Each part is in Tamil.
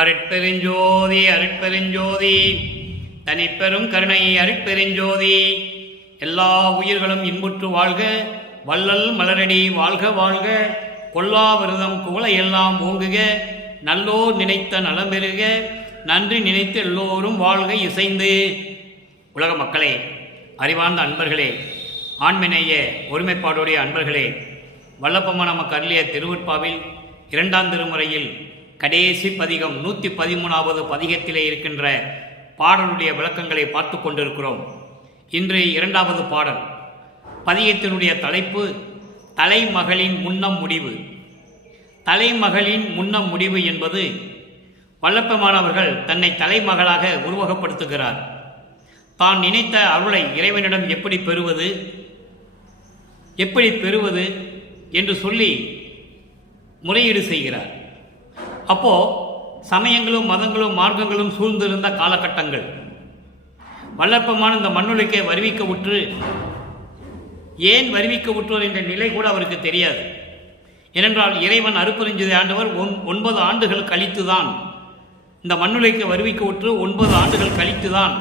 அருட்பெருஞ்சோதி அருட்பெருஞ்சோதி தனிப்பெரும் கருணை அருட்பெருஞ்சோதி. எல்லா உயிர்களும் இன்புற்று வாழ்க, வள்ளல் மலரடி வாழ்க வாழ்க, கொல்லா விரதம் குவளை எல்லாம் ஓங்குக, நல்லோர் நினைத்த நலம் பெறுக, நன்றி நினைத்து எல்லோரும் வாழ்க இசைந்து. உலக மக்களே, அறிவார்ந்த அன்பர்களே, ஆண்மினைய ஒருமைப்பாடுடைய அன்பர்களே, வல்லப்பம்மா நமக்கு அருளிய திருவற்பாவில் 2ஆம் திருமுறையில் கடைசி பதிகம் 113வது பதிகத்திலே இருக்கின்ற பாடலுடைய விளக்கங்களை பார்த்து கொண்டிருக்கிறோம். இன்று 2வது பாடல். பதிகத்தினுடைய தலைப்பு தலைமகளின் முன்னம் முடிவு. தலைமகளின் முன்னம் முடிவு என்பது வல்லப்பமானவர்கள் தன்னை தலைமகளாக உருவகப்படுத்துகிறார். தான் நினைத்த அருளை இறைவனிடம் எப்படி பெறுவது என்று சொல்லி முறையீடு செய்கிறார். அப்போ சமயங்களும் மதங்களும் மார்க்கங்களும் சூழ்ந்திருந்த காலகட்டங்கள். வல்லப்பமான இந்த மண்ணுலகை வருவிக்க உற்று, ஏன் வருவிக்க உற்றோர் என்ற நிலை கூட அவருக்கு தெரியாது. ஏனென்றால் இறைவன் அருட்பெருஞ்சோதி ஆண்டவர் 9 ஆண்டுகள் கழித்துதான் இந்த மண்ணுலகை வருவிக்க உற்று 9 ஆண்டுகள் கழித்துதான்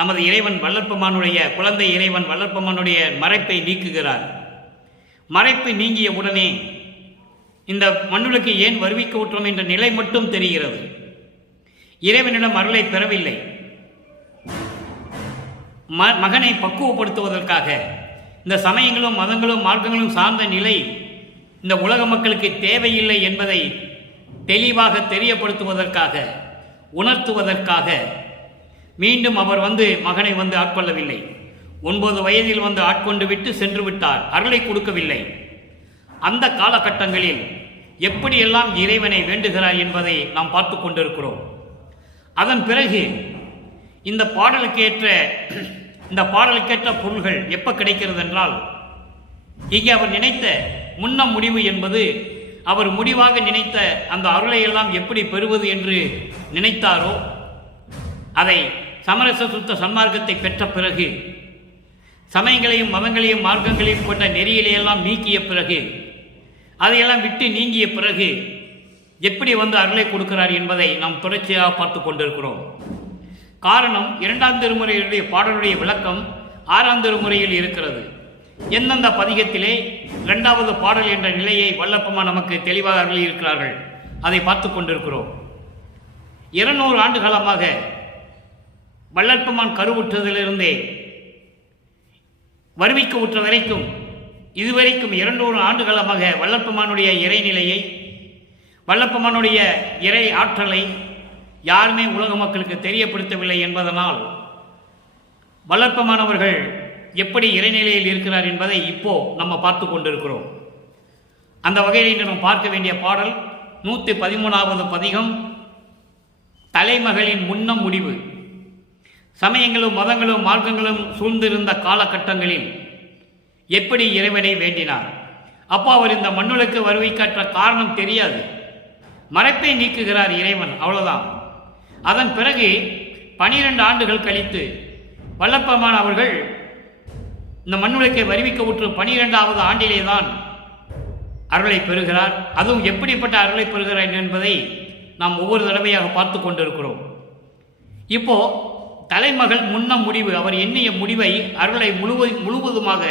நமது இறைவன் வல்லப்பமானுடைய குழந்தை இறைவன் வல்லப்பமானுடைய மறைப்பை நீக்குகிறார். மறைப்பு நீங்கிய உடனே இந்த மண்ணுலகை ஏன் வருவிக்க உற்றோம் என்ற நிலை மட்டும் தெரிகிறது. இறைவனிடம் அருளை பெறவில்லை. மகனை பக்குவப்படுத்துவதற்காக இந்த சமயங்களும் மதங்களும் மார்க்கங்களும் சார்ந்த நிலை இந்த உலக மக்களுக்கு தேவையில்லை என்பதை தெளிவாக தெரியப்படுத்துவதற்காக, உணர்த்துவதற்காக மீண்டும் அவர் மகனை ஆட்கொள்ளவில்லை. 9 வயதில் ஆட்கொண்டு விட்டு சென்று விட்டார். அருளை கொடுக்கவில்லை. அந்த காலகட்டங்களில் எப்படியெல்லாம் இறைவனை வேண்டுகிறார் என்பதை நாம் பார்த்து கொண்டிருக்கிறோம். அதன் பிறகு இந்த பாடலுக்கேற்ற பொருள்கள் எப்போ கிடைக்கிறது என்றால், இங்கே அவர் நினைத்த முன்னம் முடிவு என்பது அவர் முடிவாக நினைத்த அந்த அருளை எல்லாம் எப்படி பெறுவது என்று நினைத்தாரோ, அதை சமரச சுத்த சன்மார்க்கத்தை பெற்ற பிறகு, சமயங்களையும் மதங்களையும் மார்க்கங்களையும் கொண்ட நெறியிலையெல்லாம் நீக்கிய பிறகு, அதையெல்லாம் விட்டு நீங்கிய பிறகு எப்படி அருளை கொடுக்கிறார் என்பதை நாம் தொடர்ச்சியாக பார்த்து கொண்டிருக்கிறோம். காரணம், 2ஆம் திருமுறையுடைய பாடலுடைய விளக்கம் 6ஆம் திருமுறையில் இருக்கிறது. எந்தெந்த பதிகத்திலே 2வது பாடல் என்ற நிலையை வல்லப்பமா நமக்கு தெளிவாக அருளியிருக்கிறார்கள், அதை பார்த்து கொண்டிருக்கிறோம். 200 ஆண்டு காலமாக வல்லப்பமான் கருவுற்றதிலிருந்தே வருவிக்க உற்ற வரைக்கும், இதுவரைக்கும் 200 ஆண்டுகாலமாக வல்லப்பமானுடைய இறைநிலையை, வல்லப்பமானுடைய இறை ஆற்றலை யாருமே உலக மக்களுக்கு தெரியப்படுத்தவில்லை என்பதனால் வல்லப்பமானவர்கள் எப்படி இறைநிலையில் இருக்கிறார் என்பதை இப்போ நம்ம பார்த்து கொண்டிருக்கிறோம். அந்த வகையில் இன்று நாம் பார்க்க வேண்டிய பாடல் 113வது பதிகம் தலைமகளின் முன்னம் முடிவு. சமயங்களும் மதங்களும் மார்க்கங்களும் சூழ்ந்திருந்த காலகட்டங்களில் எப்படி இறைவனை வேண்டினார். அப்போ அவர் இந்த மண்ணுலகு வருவிக்காற்ற காரணம் தெரியாது. மறைப்பை நீக்குகிறார் இறைவன், அவ்வளவுதான். அதன் பிறகு 12 ஆண்டுகள் கழித்து வல்லப்பமான் அவர்கள் இந்த மண்ணுலகை வருவிக்க உற்று 12வது ஆண்டிலே தான் அருளை பெறுகிறார். அதுவும் எப்படிப்பட்ட அருளை பெறுகிறார் என்பதை நாம் ஒவ்வொரு தடவையாக பார்த்து கொண்டிருக்கிறோம். இப்போ தலைமகள் முன்னம் முடிவு, அவர் எண்ணிய முடிவை, அருளை முழுவதுமாக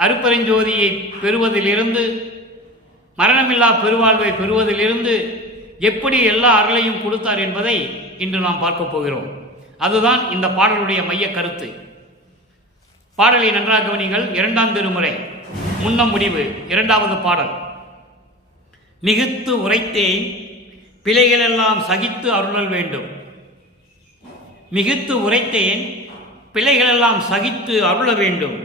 அருட்பெருஞ்சோதியை பெறுவதிலிருந்து, மரணமில்லா பெருவாழ்வை பெறுவதிலிருந்து எப்படி எல்லா அருளையும் கொடுத்தார் என்பதை இன்று நாம் பார்க்க போகிறோம். அதுதான் இந்த பாடலுடைய மைய கருத்து. பாடலை நன்றாக கவனிங்கள். 2ஆம் திருமுறை முன்னம் முடிவு 2வது பாடல். மிகுத்து உரைத்தேன் பிழைகளெல்லாம் சகித்து அருளல் வேண்டும். மிகுத்து உரைத்தேன் பிழைகளெல்லாம் சகித்து அருள வேண்டும்.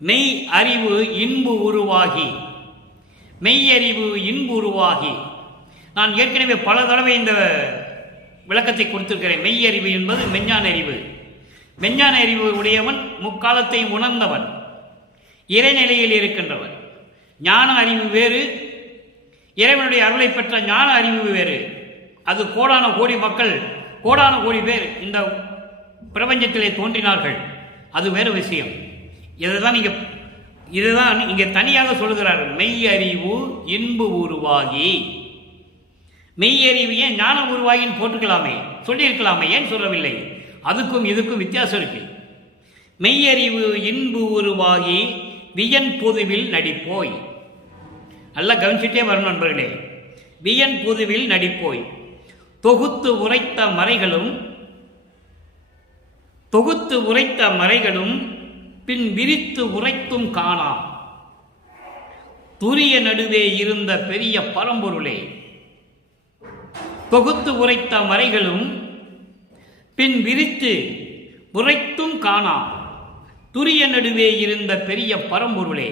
மெய் அறிவு இன்பு உருவாகி, மெய்யறிவு இன்பு உருவாகி. நான் ஏற்கனவே பல தடவை இந்த விளக்கத்தை கொடுத்திருக்கிறேன். மெய்யறிவு என்பது மெஞ்ஞான அறிவு. மெஞ்ஞான அறிவு உடையவன் முக்காலத்தை உணர்ந்தவன், இறைநிலையில் இருக்கின்றவன். ஞான அறிவு வேறு, இறைவனுடைய அருளை பெற்ற ஞான அறிவு வேறு. அது கோடான கோடி மக்கள், கோடான கோடி பேர் இந்த பிரபஞ்சத்திலே தோன்றினார்கள். அது வேறு விஷயம். இதுதான் இங்கே தனியாக சொல்கிறார். மெய் அறிவு இன்பு உருவாகி. மெய்யறிவு ஏன் ஞான உருவாகின்னு போட்டுக்கலாமே, சொல்லியிருக்கலாமே, ஏன் சொல்லவில்லை? அதுக்கும் இதுக்கும் வித்தியாசம் இருக்கு. மெய்யறிவு இன்பு உருவாகி வியன் பொதுவில் நடிப்போய். நல்லா கவனிச்சுட்டே வரணும் நண்பர்களே. வியன் பொதுவில் நடிப்போய் தொகுத்து உரைத்த மறைகளும் பின் விரித்து உரைத்தும் காணா துரிய நடுவே இருந்த பெரிய பரம்பொருளே. தொகுத்து உரைத்த மறைகளும் பின் விரித்து உரைத்தும் காணா துரிய நடுவே இருந்த பெரிய பரம்பொருளே.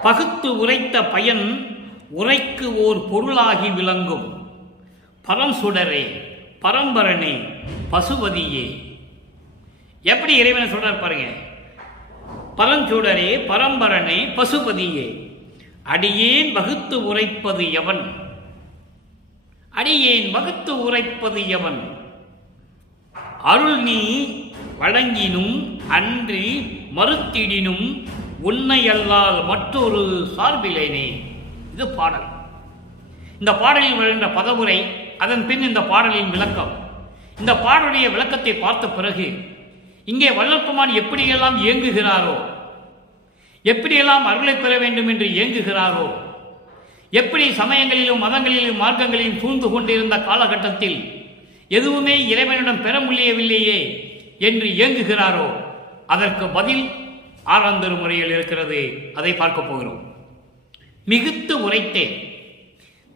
பகுத்து உரைத்த பயன் உரைக்கு ஓர் பொருளாகி விளங்கும் பரம்சுடரே பரம்பரனே பசுபதியே. எப்படி இறைவனை சொல்றார் பாருங்க. பரஞ்சுடரே பரம்பரனே பசுபதியே. அடியேன் வகுத்து உரைப்பது எவன், அடியேன் வகுத்து உரைப்பது எவன், அருள் நீ வழங்கினும் அன்றி மறுத்திடினும் உன்னையல்லால் மற்றொரு சார்பிலேனே. இது பாடல். இந்த பாடலில் வருகின்ற பதவுரை, அதன் பின் இந்த பாடலின் விளக்கம். இந்த பாடலுடைய விளக்கத்தை பார்த்த பிறகு இங்கே வள்ளற்பெருமான் எப்படியெல்லாம் இயங்குகிறாரோ, எப்படியெல்லாம் அருளை பெற வேண்டும் என்று இயங்குகிறாரோ, எப்படி சமயங்களிலும் மதங்களிலும் மார்க்கங்களிலும் சூழ்ந்து கொண்டிருந்த காலகட்டத்தில் எதுவுமே இறைவனிடம் பெற முடியவில்லையே என்று இயங்குகிறாரோ, அதற்கு பதில் ஆறாம் திருமுறையில் இருக்கிறது. அதை பார்க்க போகிறோம். மிகுத்து உரைத்தேன்,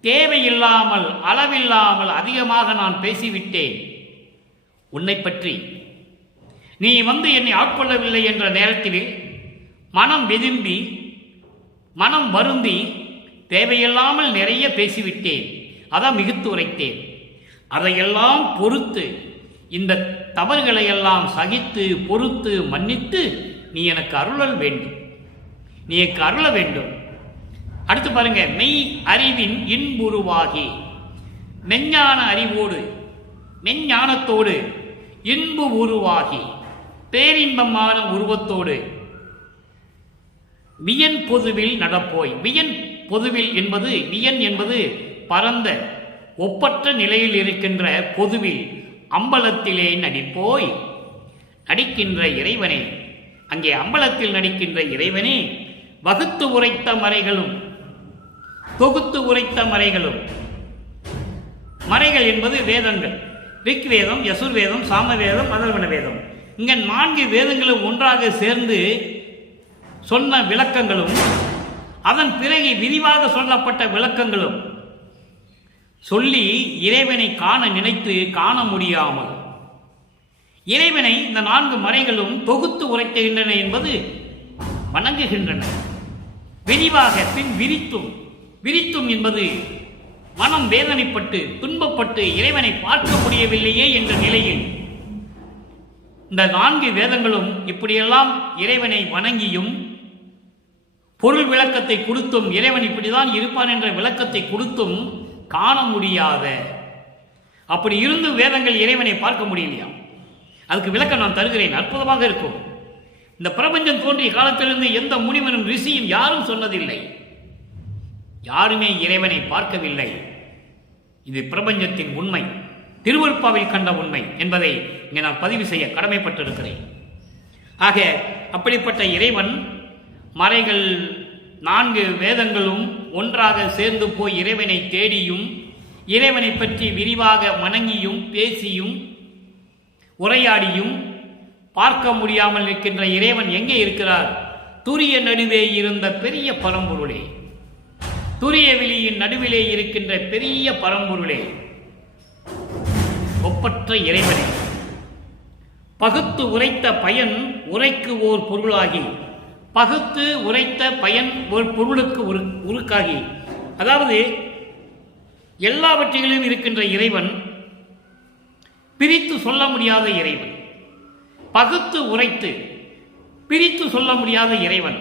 தேவையில்லாமல் அளவில்லாமல் அதிகமாக நான் பேசிவிட்டேன். உன்னை பற்றி நீ என்னை ஆட்கொள்ளவில்லை என்ற நேரத்தில் மனம் வெதும்பி மனம் வருந்தி தேவையில்லாமல் நிறைய பேசிவிட்டேன். அதான் மிகுத்து உரைத்தேன். அதையெல்லாம் பொறுத்து, இந்த தவறுகளை எல்லாம் சகித்து பொறுத்து மன்னித்து நீ எனக்கு அருளல் வேண்டும், நீ எனக்கு அருள வேண்டும். அடுத்து பாருங்க. மெய் அறிவின் இன்புருவாகி, மெஞ்ஞான அறிவோடு மெஞ்ஞானத்தோடு இன்பு உருவாகி பேரின்பமான உருவத்தோடு வியன் பொதுவில் நடப்போய். வியன் பொதுவில் என்பது, வியன் என்பது பரந்த ஒப்பற்ற நிலையில் இருக்கின்ற பொதுவில் அம்பலத்திலே நடிப்போய். நடிக்கின்ற இறைவனே, அங்கே அம்பலத்தில் நடிக்கின்ற இறைவனே, வகுத்து உரைத்த மறைகளும் தொகுத்து உரைத்த மறைகளும். மறைகள் என்பது வேதங்கள். ரிக்வேதம், யசுர்வேதம், சாமவேதம், அதர்வண வேதம். இங்க 4 வேதங்களும் ஒன்றாக சேர்ந்து சொன்ன விளக்கங்களும், அதன் பிறகு விரிவாக சொல்லப்பட்ட விளக்கங்களும் சொல்லி இறைவனை காண நினைத்து காண முடியாமல் இறைவனை இந்த 4 மறைகளும் தொகுத்து உரைக்கின்றன என்பது வணங்குகின்றன. விரிவாக பின் விரித்தும் என்பது மனம் வேதனைப்பட்டு துன்பப்பட்டு இறைவனை பார்க்க முடியவில்லையே என்ற நிலையில் இந்த 4 வேதங்களும் இப்படியெல்லாம் இறைவனை வணங்கியும் பொருள் விளக்கத்தை கொடுத்தும், இறைவன் இப்படிதான் இருப்பான் என்ற விளக்கத்தை கொடுத்தும் காண முடியாத, அப்படி இருந்து வேதங்கள் இறைவனை பார்க்க முடியலையா? அதுக்கு விளக்கம் நான் தருகிறேன். அற்புதமாக இருக்கும். இந்த பிரபஞ்சம் தோன்றிய காலத்திலிருந்து எந்த முனிவனும் ரிஷியும் யாரும் சொன்னதில்லை, யாருமே இறைவனை பார்க்கவில்லை. இது பிரபஞ்சத்தின் உண்மை, திருவருட்பாவில் கண்ட உண்மை என்பதை இங்கே நான் பதிவு செய்ய கடமைப்பட்டிருக்கிறேன். ஆக அப்படிப்பட்ட இறைவன் மறைகள் 4 வேதங்களும் ஒன்றாக சேர்ந்து போய் இறைவனை தேடியும் இறைவனை பற்றி விரிவாக வணங்கியும் பேசியும் உரையாடியும் பார்க்க முடியாமல் இருக்கின்ற இறைவன் எங்கே இருக்கிறார்? துரிய நடுவே இருந்த பெரிய பரம்பொருளே, துரிய வெளியின் நடுவிலே இருக்கின்ற பெரிய பரம்பொருளே, ஒப்பற்ற இறைவனே, பகுத்து உரைத்த பயன் உரைக்கு ஓர் பொருளாகி, பகுத்து உரைத்த பயன் ஒரு பொருளுக்கு உருக்காகி, அதாவது எல்லாவற்றிலும் இருக்கின்ற இறைவன் பிரித்து சொல்ல முடியாத இறைவன், பகுத்து உரைத்து பிரித்து சொல்ல முடியாத இறைவன்.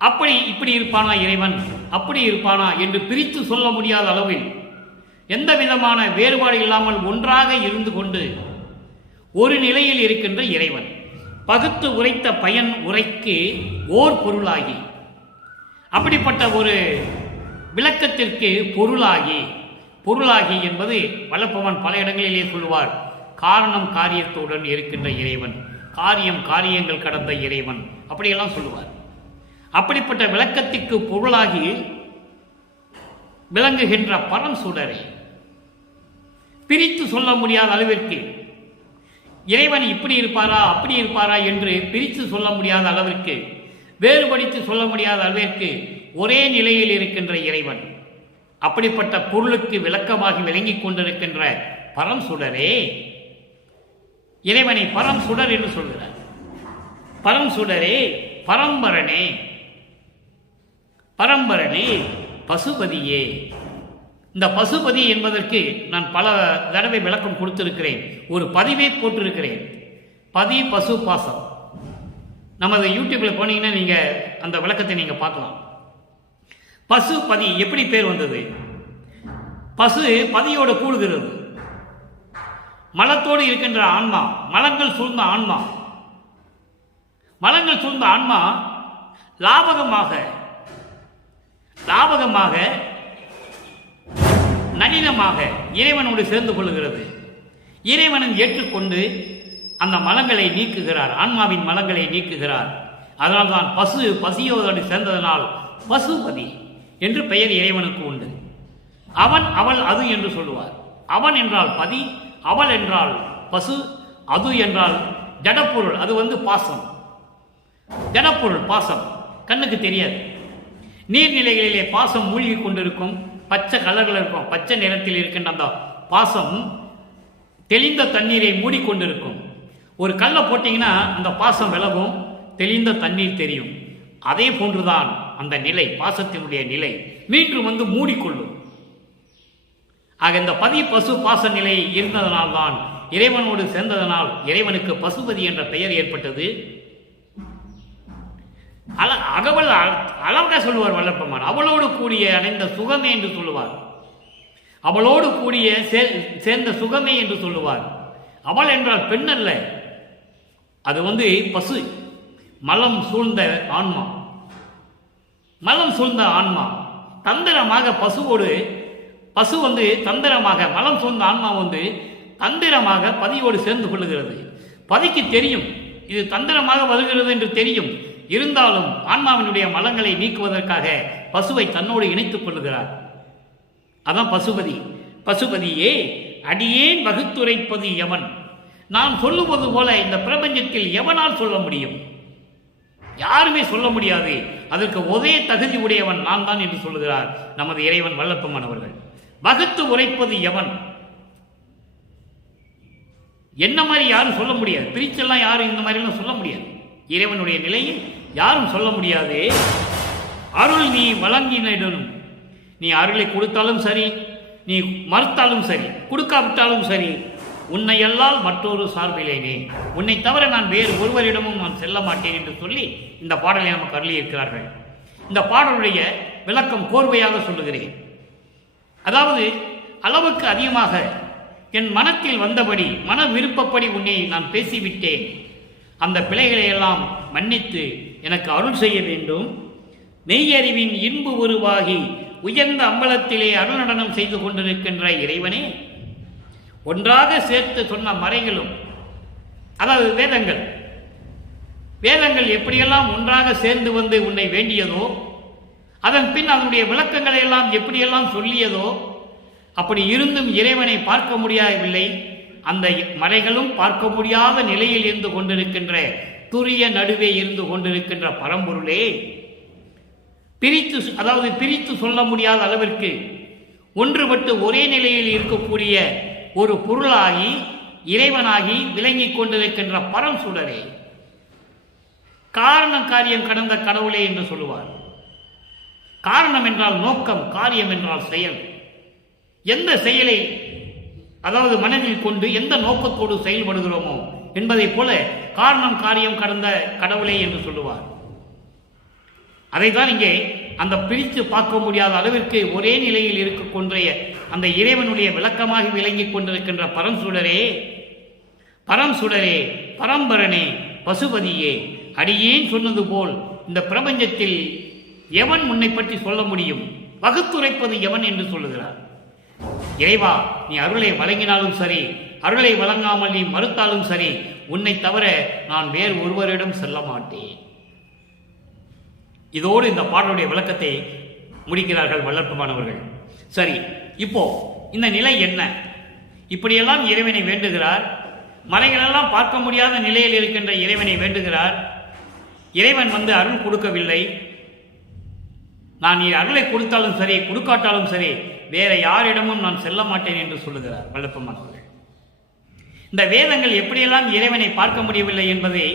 அப்படி இப்படி இருப்பானா இறைவன், அப்படி இருப்பானா என்று பிரித்து சொல்ல முடியாத அளவில் எந்த விதமான வேறுபாடு இல்லாமல் ஒன்றாக இருந்து கொண்டு ஒரு நிலையில் இருக்கின்ற இறைவன். பகுத்து உரைத்த பயன் உரைக்கு ஓர் பொருளாகி, அப்படிப்பட்ட ஒரு விளக்கத்திற்கு பொருளாகி பொருளாகி என்பது வல்லப்பமன் பல இடங்களிலே சொல்லுவார். காரணம் காரியத்துடன் இருக்கின்ற இறைவன், காரியம் காரியங்கள் கடந்த இறைவன், அப்படியெல்லாம் சொல்லுவார். அப்படிப்பட்ட விளக்கத்திற்கு பொருளாகி விளங்குகின்ற பரம் சுடரை பிரித்து சொல்ல முடியாத அளவிற்கு, இறைவன் இப்படி இருப்பாரா அப்படி இருப்பாரா என்று பிரித்து சொல்ல முடியாத அளவிற்கு, வேறுபடுத்தி சொல்ல முடியாத அளவிற்கு ஒரே நிலையில் இருக்கின்ற இறைவன், அப்படிப்பட்ட பொருளுக்கு விளக்கமாகி விளங்கிக் கொண்டிருக்கின்ற பரம் சுடரே, இறைவனை பரம் சுடர் என்று சொல்கிறார். பரம் சுடரே, பரம்பரனே, பரம்பரனே, பசுபதியே. இந்த பசுபதி என்பதற்கு நான் பல தடவை விளக்கம் கொடுத்திருக்கிறேன், ஒரு பதிவே போட்டிருக்கிறேன். பதி பசு பாசம். நமது யூடியூப்ல போனீங்கன்னா நீங்க அந்த விளக்கத்தை நீங்க பார்க்கலாம். பசு பதி எப்படி பேர் வந்தது? பசு பதியோடு கூடுகிறது. மலத்தோடு இருக்கின்ற ஆன்மா, மலங்கள் சூழ்ந்த ஆன்மா, மலங்கள் சூழ்ந்த ஆன்மா லாபகமாக நளினமாக இறைவனோடு சேர்ந்து கொள்கிறது. இறைவனும் ஏற்றுக்கொண்டு அந்த மலங்களை நீக்குகிறார், ஆன்மாவின் மலங்களை நீக்குகிறார். அதனால்தான் பசியோடு சேர்ந்ததனால் பசுபதி என்று பெயர் இறைவனுக்கு உண்டு. அவன் அவள் அது என்று சொல்லுவார். அவன் என்றால் பதி, அவள் என்றால் பசு, அது என்றால் ஜடப்பொருள். அது பாசம், ஜடப்பொருள் பாசம், கண்ணுக்கு தெரியாது. நீர்நிலைகளிலே பாசம் மூழ்கி கொண்டிருக்கும், பச்சை கலரில் இருக்கும், பச்சை நிறத்தில் இருக்கின்ற அந்த பாசம் தெளிந்த தண்ணீரை மூடிக்கொண்டிருக்கும். ஒரு கல்லை போட்டிங்கன்னா அந்த பாசம் விலகும், தெளிந்த தண்ணீர் தெரியும். அதே போன்றுதான் அந்த நிலை, பாசத்தினுடைய நிலை மீண்டும் மூடிக்கொள்ளும். ஆக இந்த பதி பசு பாச நிலை இருந்ததனால்தான், இறைவனோடு சேர்ந்ததனால் இறைவனுக்கு பசுபதி என்ற பெயர் ஏற்பட்டது. அகவல் அழகா சொல்லுவார் வல்லப்பெருமான், அவளோடு கூடிய அடைந்த சுகமே என்று சொல்லுவார். அவளோடு கூடிய சேர்ந்த சுகமே என்று சொல்லுவார். அவள் என்றால் பெண் அல்ல, அது பசு, மலம் சூழ்ந்த ஆன்மா. மலம் சூழ்ந்த ஆன்மா தந்திரமாக பசுவோடு, பசு தந்திரமாக, மலம் சூழ்ந்த ஆன்மா தந்திரமாக பதியோடு சேர்ந்து கொள்ளுகிறது. பதிக்கு தெரியும் இது தந்திரமாக வருகிறது என்று தெரியும். இருந்தாலும் ஆன்மாவினுடைய மலங்களை நீக்குவதற்காக பசுவை தன்னோடு இணைத்துக் கொள்ளுகிறார். அதான் பசுபதி. பசுபதியே, அடியேன் வகுத்துரைப்பது எவன்? நான் சொல்லுவது போல இந்த பிரபஞ்சத்தில் எவனால் சொல்ல முடியும்? யாருமே சொல்ல முடியாது. அதற்கு ஒரே தகுதி உடையவன் நான் தான் என்று சொல்லுகிறார் நமது இறைவன் வல்லப்பெருமான் அவர்கள். வகுத்து உரைப்பது எவன்? என்ன மாதிரி யாரும் சொல்ல முடியாது. பிரிச்செல்லாம் யாரும் இந்த மாதிரிலாம் சொல்ல முடியாது. இறைவனுடைய நிலையில் யாரும் சொல்ல முடியாது. அருள் நீ வழங்கினும், நீ அருளை கொடுத்தாலும் சரி, நீ மறுத்தாலும் சரி, கொடுக்காவிட்டாலும் சரி, உன்னை அல்லால் மற்றொரு சார்பிலேனே, உன்னை தவிர நான் வேறு ஒருவரிடமும் நான் செல்ல மாட்டேன் என்று சொல்லி இந்த பாடலை நமக்கு அருளி இருக்கிறார்கள். இந்த பாடலுடைய விளக்கம் கோர்வையாக சொல்லுகிறேன். அதாவது, அளவுக்கு அதிகமாக என் மனத்தில் வந்தபடி, மன விருப்பப்படி உன்னை நான் பேசிவிட்டேன். அந்த பிழைகளை எல்லாம் மன்னித்து எனக்கு அருள் செய்ய வேண்டும். மெய்யறிவின் இன்பு உருவாகி உயர்ந்த அம்பலத்திலே அருள் நடனம் செய்து கொண்டிருக்கின்ற இறைவனே, ஒன்றாக சேர்த்து சொன்ன மறைகளும், அதாவது வேதங்கள் எப்படியெல்லாம் ஒன்றாக சேர்ந்து உன்னை வேண்டியதோ, அதன் பின் அதனுடைய விளக்கங்களை எல்லாம் எப்படியெல்லாம் சொல்லியதோ, அப்படி இருந்தும் இறைவனை பார்க்க முடியவில்லை. அந்த மறைகளும் பார்க்க முடியாத நிலையில் இருந்து கொண்டிருக்கின்ற, துரிய நடுவே இருந்து கொண்டிருக்கின்ற பரம்பொருளே, பிரித்து சொல்ல முடியாத அளவிற்கு ஒன்றுபட்டு ஒரே நிலையில் இருக்கக்கூடிய ஒரு பொருளாகி இறைவனாகி விளங்கிக் கொண்டிருக்கின்ற பரம் சுடரே, காரணம் காரியம் கடந்த கடவுளே என்று சொல்லுவார். காரணம் என்றால் நோக்கம், காரியம் என்றால் செயல். எந்த செயலை மனதில் கொண்டு எந்த நோக்கத்தோடு செயல்படுகிறோமோ என்பதை போல காரணம் காரியம் கடந்த கடவுளே என்று சொல்லுவார். அதைத்தான் இங்கே அந்த பிரித்து பார்க்க முடியாத அளவிற்கு ஒரே நிலையில் இருக்கக்கூடிய அந்த இறைவனுடைய விளக்கமாக விளங்கிக் கொண்டிருக்கின்ற பரம்சுடரே, பரம்பரனே, பசுபதியே, அடியேன் சொன்னது போல் இந்த பிரபஞ்சத்தில் எவன் உன்னை பற்றி சொல்ல முடியும்? வகுத்துரைப்பது எவன் என்று சொல்லுகிறார். இறைவா, நீ அருளை வழங்கினாலும் சரி, அருளை வழங்காமல் நீ மறுத்தாலும் சரி, உன்னை தவிர நான் வேறு ஒருவரிடம் செல்ல மாட்டேன். இதோடு இந்த பாடலுடைய விளக்கத்தை முடிக்கிறார்கள் வல்லற்பமானவர்கள். சரி, இப்போ இந்த நிலை என்ன? இப்படியெல்லாம் இறைவனை வேண்டுகிறார். மலைகளெல்லாம் பார்க்க முடியாத நிலையில் இருக்கின்ற இறைவனை வேண்டுகிறார். இறைவன் அருள் கொடுக்கவில்லை. நான் நீ அருளை கொடுத்தாலும் சரி, கொடுக்காட்டாலும் சரி, வேற யாரிடமும் நான் செல்ல மாட்டேன் என்று சொல்லுகிறார் வல்லற்பமானவர்கள். இந்த வேதங்கள் எப்படியெல்லாம் இறைவனை பார்க்க முடியவில்லை என்பதை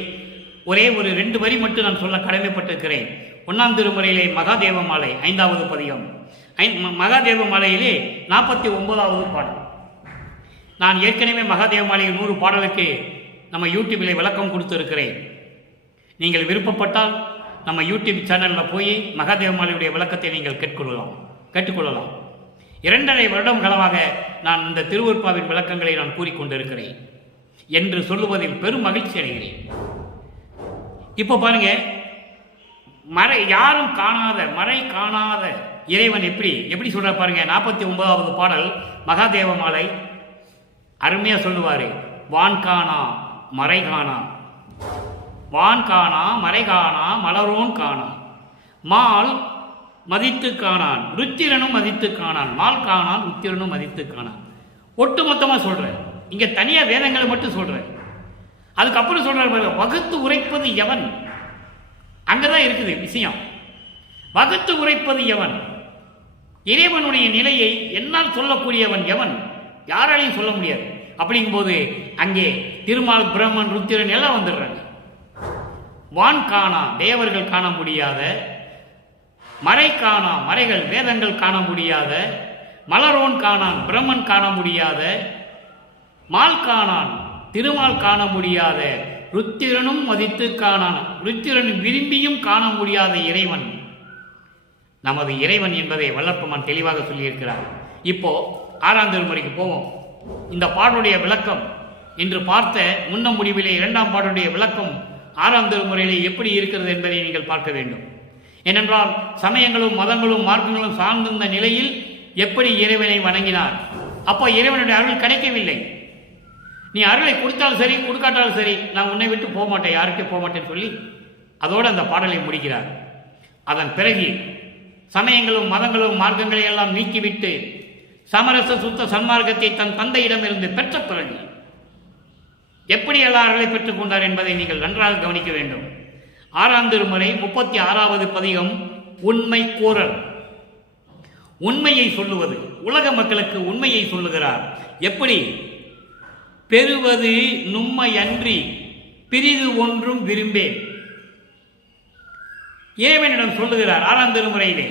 ஒரே ஒரு 2 வரி மட்டும் நான் சொல்ல கடமைப்பட்டிருக்கிறேன். 1ஆம் திருமுறையிலே மகாதேவ மாலை 5வது பதிகம், மகாதேவ மாலையிலே 49வது பாடல். நான் ஏற்கனவே மகாதேவ மாலையில் 100 பாடலுக்கு நம்ம யூடியூபில் விளக்கம் கொடுத்திருக்கிறேன். நீங்கள் விருப்பப்பட்டால் நம்ம யூடியூப் சேனலில் போய் மகாதேவ மாலையுடைய விளக்கத்தை நீங்கள் கேட்டுக்கொள்ளலாம். 2.5 வருடம் காலமாக நான் இந்த திருவருட்பாவின் விளக்கங்களை நான் கூறிக்கொண்டிருக்கிறேன் என்று சொல்லுவதில் பெரும் மகிழ்ச்சி அடைகிறேன். இப்போ பாருங்க, யாரும் காணாத, மறை காணாத இறைவன் எப்படி சொல்ற பாருங்க. 49வது பாடல் மகாதேவ மாலை அருமையா சொல்லுவாரு. வான் காணா மறை காணா, வான் காணா மறை காணா, மலரோன் காணா, மால் மதித்து காணான், ருத்திரனும் மதித்து காணான், மால் காணான், ருத்திரனும் மதித்து காணான். ஒட்டு மொத்தமா சொல்றேன். இங்க தனியா வேதங்களை மட்டும் சொல்றேன். அதுக்கப்புறம் சொல்ற வகுத்து உரைப்பது எவன்? அங்கதான் இருக்குது விஷயம். வகுத்து உரைப்பது எவன்? இறைவனுடைய நிலையை என்னால் சொல்லக்கூடியவன் எவன்? யாராலையும் சொல்ல முடியாது. அப்படிங்கும்போது அங்கே திருமால், பிரம்மன், ருத்திரன் எல்லாம் வந்துடுறாங்க. வான் காணா, தேவர்கள் காண முடியாத, மறை காணா, மறைகள் வேதங்கள் காண முடியாத, மலரோன் காணான், பிரம்மன் காண முடியாத, மால் காணான், திருமால் காண முடியாத, ருத்திரனும் மதித்து காணான், ருத்திரன் விரும்பியும் காண முடியாத இறைவன் நமது இறைவன் என்பதை வல்லற்பமான் தெளிவாக சொல்லியிருக்கிறார். இப்போ 6ஆம் திருமுறைக்கு போவோம். இந்த பாடலுடைய விளக்கம் இன்று பார்த்த முன்ன முடிவிலே 2ஆம் பாடலுடைய விளக்கம் 6ஆம் திருமுறையிலே எப்படி இருக்கிறது என்பதை நீங்கள் பார்க்க வேண்டும். ஏனென்றால் சமயங்களும் மதங்களும் மார்க்கங்களும் சார்ந்திருந்த நிலையில் எப்படி இறைவனை வணங்கினார். அப்போ இறைவனுடைய அருள் கிடைக்கவில்லை. நீ அருளை கொடுத்தாலும் சரி, கொடுக்காட்டாலும் சரி, நான் உன்னை விட்டு போக மாட்டேன், யாருக்கே போக மாட்டேன்னு சொல்லி அதோடு அந்த பாடலை முடிக்கிறார். அதன் பிறகு சமயங்களும் மதங்களும் மார்க்கங்களை எல்லாம் நீக்கிவிட்டு சமரச சுத்த சன்மார்க்கத்தை தன் தந்தையிடமிருந்து பெற்ற பிறகு எப்படி எல்லா அருளை பெற்றுக் கொண்டார் என்பதை நீங்கள் நன்றாக கவனிக்க வேண்டும். 6ஆம் திருமுறை 36வது பதிகம் உண்மை கூறல். உண்மையை சொல்லுவது, உலக மக்களுக்கு உண்மையை சொல்லுகிறார். எப்படி? பெறுவது நும்மையன்றி பிரிது ஒன்றும் விரும்பேன். இறைவனிடம் சொல்லுகிறார் 6ஆம் திருமுறையிலே.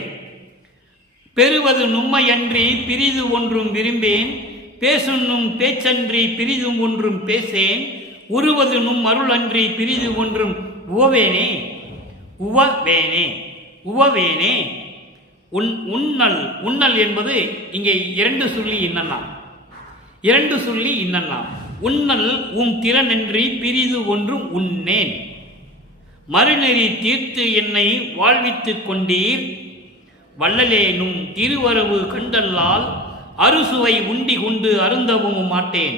பெறுவது நும்மையன்றி பிரிது ஒன்றும் விரும்பேன், பேசுன்னும் பேச்சன்றி பிரிதும் ஒன்றும் பேசேன், உருவது நும் அருள் அன்றி பிரிது ஒன்றும் உவவேனே உவவேனே உவவேனே. உன்னல், உன்னல் என்பது இங்கே 2 சொல்லி இன்னலாம், 2 சொல்லி இன்னலாம். உன்னல் திறனன்றி பிரிது ஒன்றும் உண்ணேன், மறுநெறி தீர்த்து என்னை வாழ்வித்துக் கொண்டீர், வள்ளலேனும் திருவரவு கண்டல்லால் அறுசுவை உண்டி கொண்டு அருந்தவும் மாட்டேன்,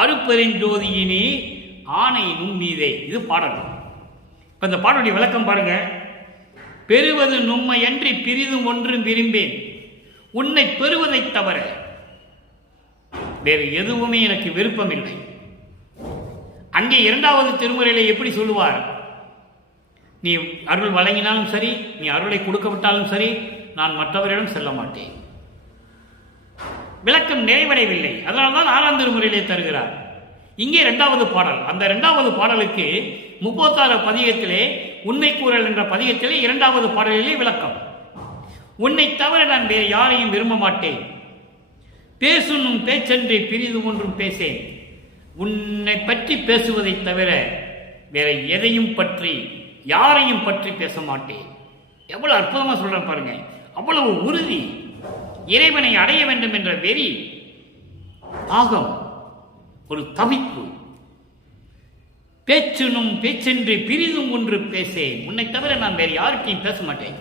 அருப்பெருஞ்சோதியினே ஆணை நும்மீதே. இது பாடல். இப்போ இந்த பாடலுடைய விளக்கம் பாருங்க. பெறுவது நும்மையன்றி பிரிதும் ஒன்றும் விரும்பேன். உன்னை பெறுவதைத் தவிர வேறு எதுவுமே எனக்கு விருப்பம் இல்லை. அங்கே 2வது திருமுறையிலே எப்படி சொல்லுவார்? நீ அருள் வழங்கினாலும் சரி, நீ அருளை கொடுக்கப்பட்டாலும் சரி, நான் மற்றவரிடம் செல்ல மாட்டேன். விளக்கம் நிறைவடையவில்லை. அதனால்தான் 6ஆம் திருமுறையிலே தருகிறார். இங்கே 2வது பாடல். அந்த 2வது பாடலுக்கு 36 பதிகத்திலே உண்மை கூறல் என்ற பதிகத்திலே 2வது பாடலிலே விளக்கம். உன்னை தவிர நான் வேறு யாரையும் விரும்ப மாட்டேன், பேசும் பேச்சன்றி பிரிது ஒன்றும் பேசேன். உன்னை பற்றி பேசுவதை தவிர வேற எதையும் பற்றி, யாரையும் பற்றி பேச மாட்டேன். எவ்வளவு அற்புதமா சொல்ற பாருங்க. அவ்வளவு உறுதி, இறைவனை அடைய வேண்டும் என்ற வெறி, ஆகம், ஒரு தவிப்பு. பேச்சுனும் பேச்சென்று பிரிதும் ஒன்று பேசேன், உன்னை தவிர நான் வேறு யாருக்கையும் பேச மாட்டேன்.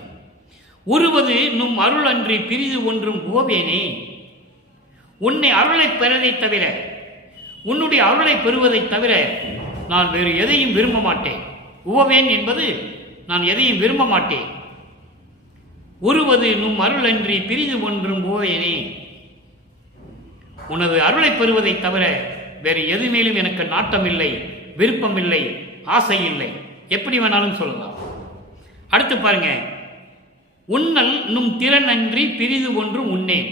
உருவது நும் அருள் அன்றி பிரிது ஒன்றும் உவவேனே. உன்னை அருளை பெறதை தவிர, உன்னுடைய அருளை பெறுவதை தவிர நான் வேறு எதையும் விரும்ப மாட்டேன். உவவேன் என்பது நான் எதையும் விரும்ப மாட்டேன். உருவது நும் அருள் அன்றி பிரிது ஒன்றும் உவவேனே. உனது அருளை பெறுவதை தவிர வேறு எது மேலும் எனக்கு நாட்டம் இல்லை, விருப்பம் இல்லை, ஆசை இல்லை. எப்படி வேணாலும் சொல்லலாம். அடுத்து பாருங்க, உன்னல் நும் திறன் அன்றி பிரிது ஒன்றும் உண்ணேன்.